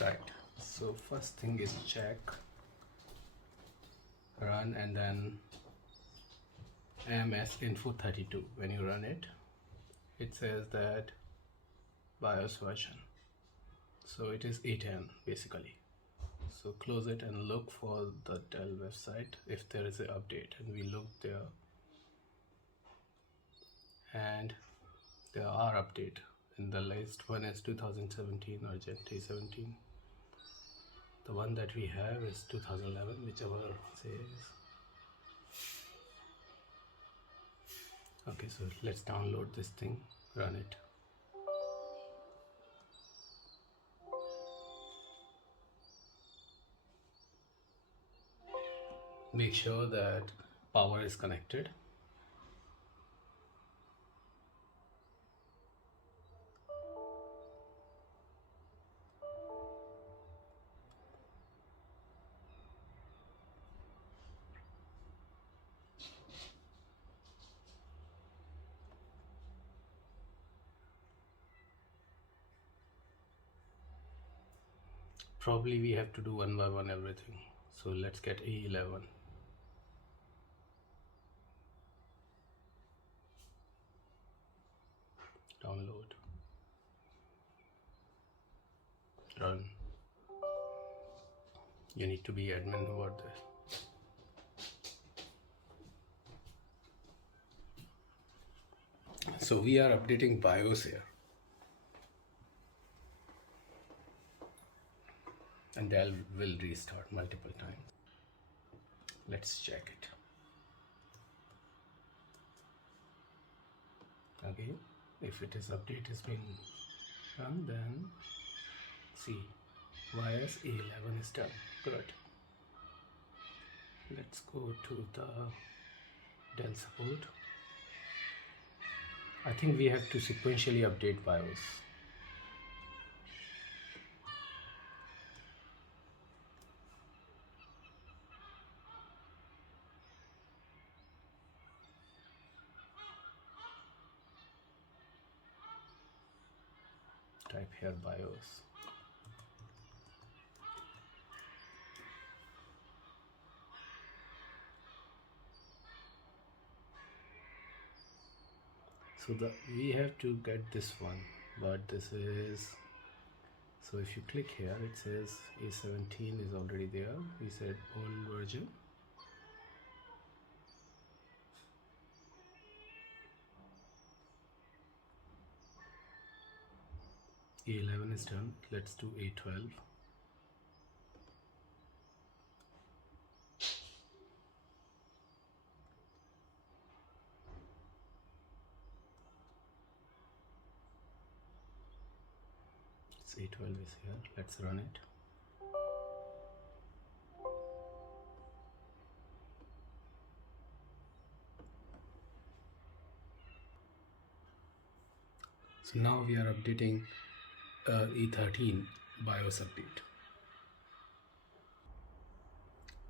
Right, so first thing is check, run, and then ms info 32. When you run it, it says that BIOS version, so it is 810 basically. So close it and look for the Dell website if there is an update, and we look there and there are update in the list. One is 2017 urgent T17. The one that we have is 2011, whichever says. Okay, so let's download this thing, run it. Make sure that power is connected. Probably we have to do one by one everything. So let's get A11. Download. Run. You need to be admin over this. So we are updating BIOS here. And Dell will restart multiple times. Let's check it. Okay, if it is update is being done, then see BIOS A11 is done. Good. Let's go to the Dell support. I think we have to sequentially update BIOS. Type here BIOS. So we have to get this one, but this is, so if you click here, it says A17 is already there. We said old version. A11 is done. Let's do A12. A12 is here. Let's run it. So now we are updating E13 BIOS update.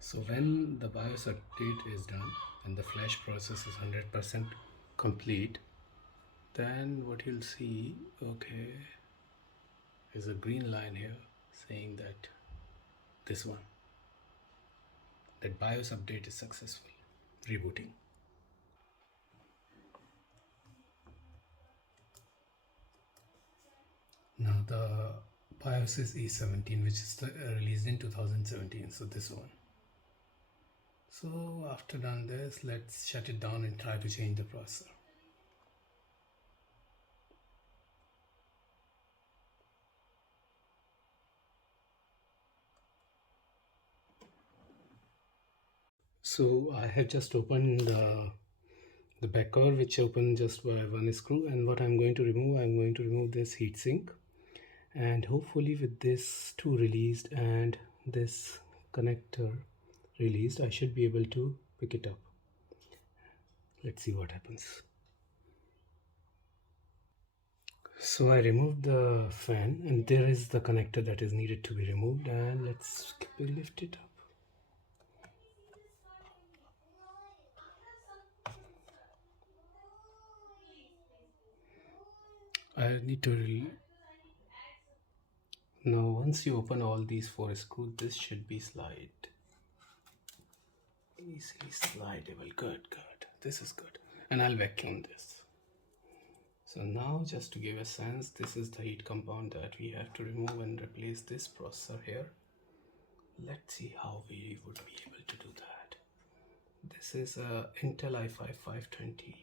So when the BIOS update is done and the flash process is 100% complete, then what you'll see, okay, is a green line here saying that this one, that BIOS update is successful. Rebooting. Now the BIOS is E17, which is released in 2017. So this one. So after done this, let's shut it down and try to change the processor. So I have just opened the back cover, which opened just by one screw, and what I'm going to remove this heatsink, and hopefully with this two released and this connector released, I should be able to pick it up. Let's see what happens. So I removed the fan, and there is the connector that is needed to be removed, and let's lift it up. I need to Now once you open all these 4 screws, this should be easily slidable. Good. This is good. And I'll vacuum this. So now, just to give a sense, this is the heat compound that we have to remove and replace this processor here. Let's see how we would be able to do that. This is a Intel i5-520.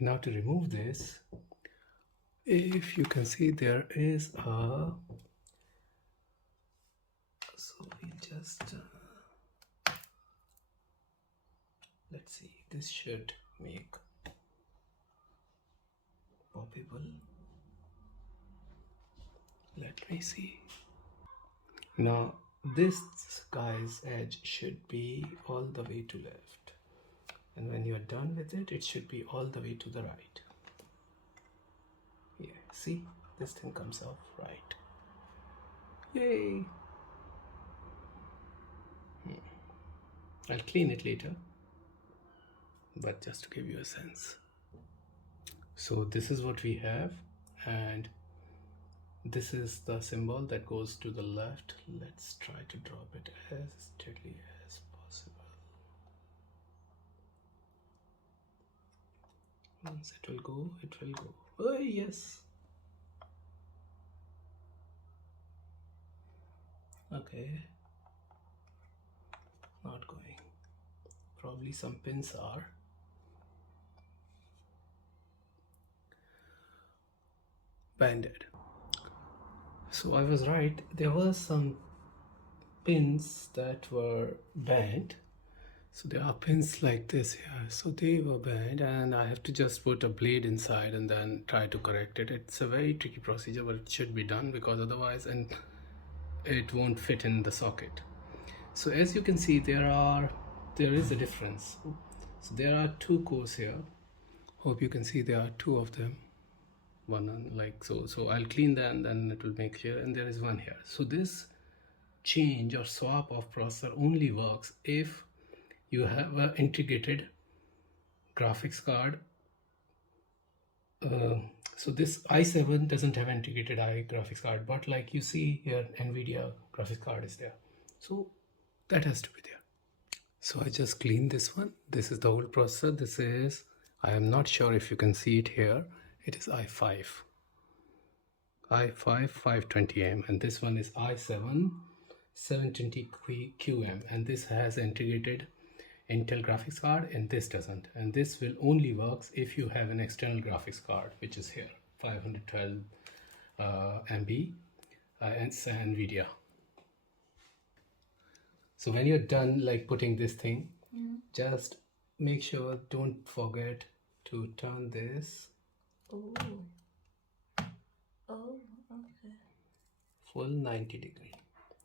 Now to remove this, if you can see, there is a, so we just let's see, this should make poppable. Let me see. Now this guy's edge should be all the way to left, and when you are done with it, it should be all the way to the right. Yeah, see, this thing comes off right. Yay! I'll clean it later, but just to give you a sense. So this is what we have, and this is the symbol that goes to the left. Let's try to drop it as steadily as possible. Once it will go, it will go. Oh yes. Okay. Not going. Probably some pins are. Banded. So I was right, there were some pins that were bent. So there are pins like this here, so they were bent, and I have to just put a blade inside and then try to correct it. It's a very tricky procedure, but it should be done, because otherwise it won't fit in the socket. So as you can see, there is a difference. So there are 2 cores here. Hope you can see there are 2 of them. One like so. So I'll clean that and then it will make clear. And there is one here. So this change or swap of processor only works if you have an integrated graphics card. So this i7 doesn't have integrated graphics card, but like you see here, NVIDIA graphics card is there. So that has to be there. So I just cleaned this one. This is the old processor. This is, I am not sure if you can see it here. It is i5 520M, and this one is i7 720QM, and this has integrated Intel graphics card and this doesn't, and this will only works if you have an external graphics card, which is here 512 MB, and it's NVIDIA. So when you're done like putting this thing, just make sure, don't forget to turn this okay, full 90 degree.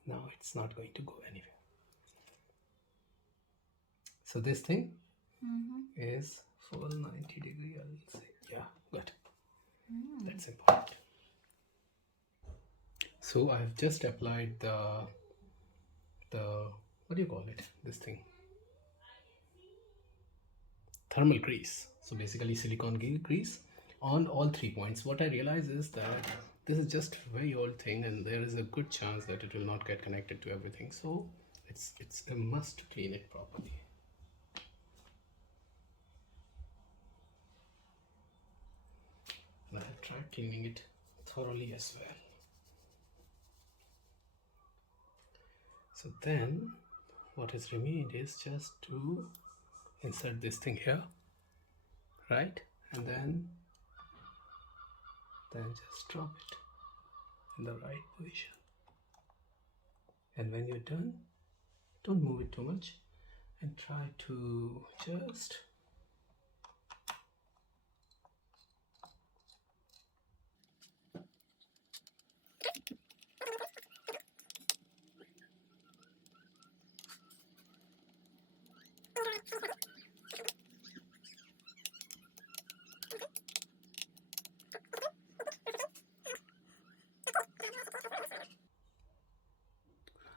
Now it's not going to go anywhere. So this thing is full 90 degree, I'll say. Yeah, good. That's important. So I have just applied the what do you call it, this thing, thermal grease. So basically silicone grease on all 3 points. What I realize is that this is just a very old thing, and there is a good chance that it will not get connected to everything. So it's a must to clean it properly. I have tried cleaning it thoroughly as well. So then what has remained is just to insert this thing here, right? And then just drop it in the right position. And when you're done, don't move it too much and try to just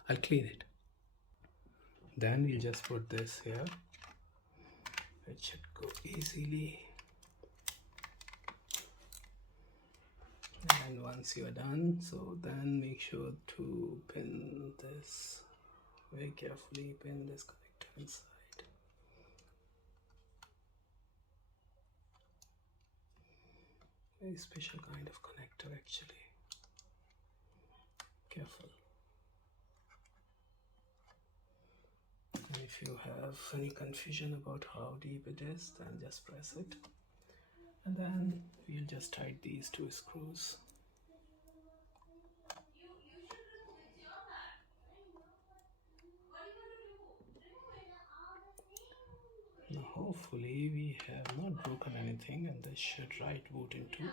I'll clean it. Then we'll just put this here. It should go easily. And once you are done, so then make sure to pin this very carefully, pin this connector inside. Very special kind of connector actually. Careful. And if you have any confusion about how deep it is, then just press it. And then we'll just tighten these two screws. Now hopefully we have not broken anything, and this should right boot into.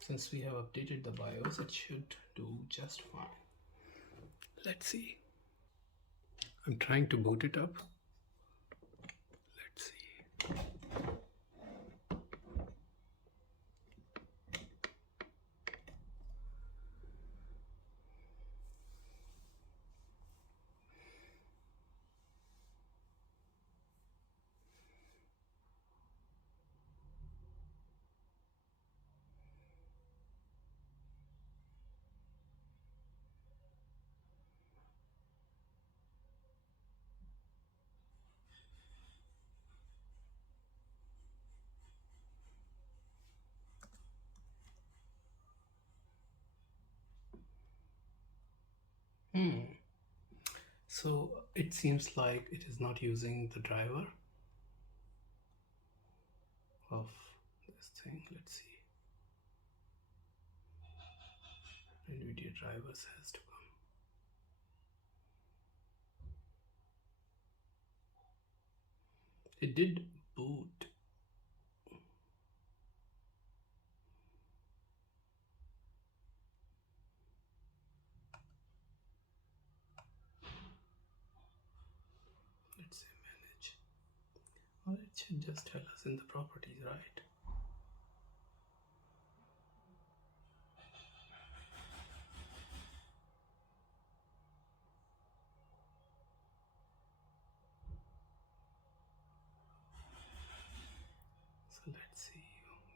Since we have updated the BIOS, it should do just fine. Let's see. I'm trying to boot it up. Let's see. So it seems like it is not using the driver of this thing. Let's see. NVIDIA drivers has to come. It did boot. Let's say manage. Or it should just tell us in the properties, right? So let's see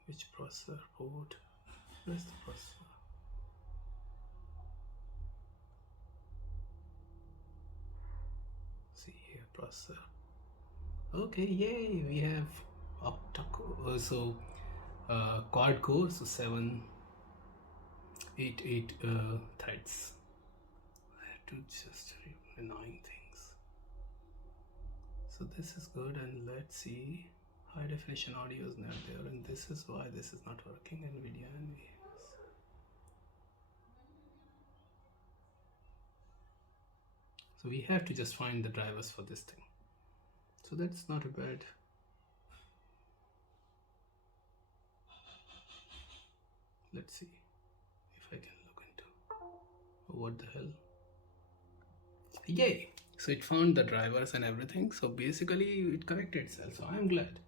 which processor port. Where's the processor? See here, processor. Okay, yay! We have octa-core, so quad core, so 788 threads. I have to just annoying things. So this is good, and let's see. High definition audio is not there, and this is why this is not working. NVIDIA NVS. So we have to just find the drivers for this thing. So that's not a bad. Let's see if I can look into. Oh, what the hell? Yay! So it found the drivers and everything. So basically it corrected itself. So I'm glad.